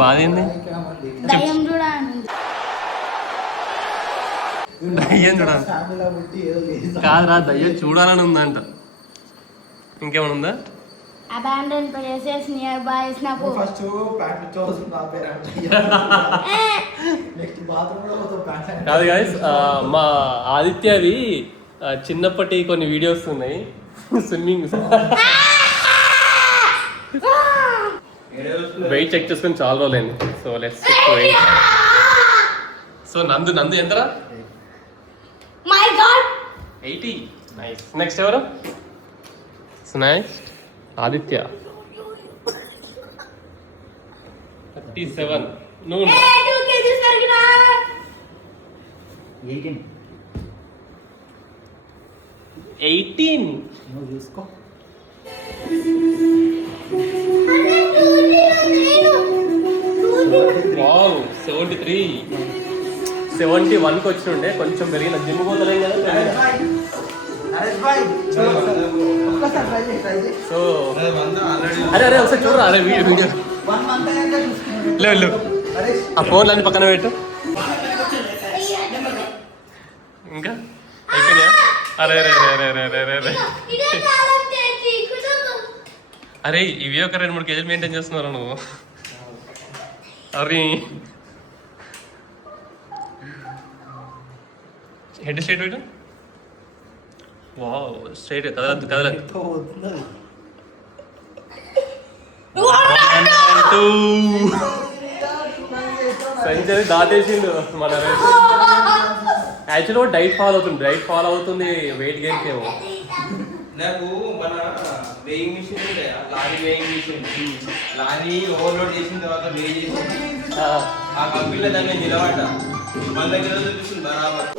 బాధ ఏంది? దయ్యం చూడాలి కాదురా, దయ్యం చూడాలని ఉందంట. ఇంకేమైనా ఉందా? abandoned places nearby snapu first pant chose na parent next bathroom lo to pant కాదు గైస్, మా ఆదిత్యవి చిన్నప్పటి కొన్ని వీడియోస్ ఉన్నాయి స్విమ్మింగ్. వెయిట్ చెక్ చేసుకొని చాలా రోజులైంది. So let's wait. సో నందు ఎంతరా? my god 80. నైస్. నెక్స్ట్ ఎవరు? నెక్స్ట్ ఆదిత్య 37. నువ్వు 2 kgs పెరిగినా 18. నువ్వు చూసుకో. వావ్ 73. 71కి వచ్చి ఉండే, కొంచెం పెరిగిన. జిమ్ పోతలేం కదా. సో అరే ఒకసారి చూడరా. అరే వీడియో లేవు ఆ ఫోన్లు అన్ని పక్కన పెట్టు. ఇంకా అయిపోయినాయా? అరే అరే అరే అరే అరే అరే అరే ఇవి ఒక 2-3 కేజీలు మెయింటైన్ చేస్తున్నారు నువ్వు. అరే హెడ్ స్ట్రైట్ పెట్టు. వావ్ స్ట్రైట్ కదలద్దు కదలద్దు. 2 సెంచరీ దాటేసిండు మన. యాక్చువల్గా డైట్ ఫాలో అవుతుంది వెయిట్ గెయిన్కి ఏమో. నాకు మన వేయింగ్ మిషన్ ఉండే, lorry weighing machine, lorry overload చేసిన తర్వాత వే చేసి ఆ కంపెనీలో దాన్ని నిలబడ్డా 100 కిలోలు చూపిస్తుంది బరాబర్.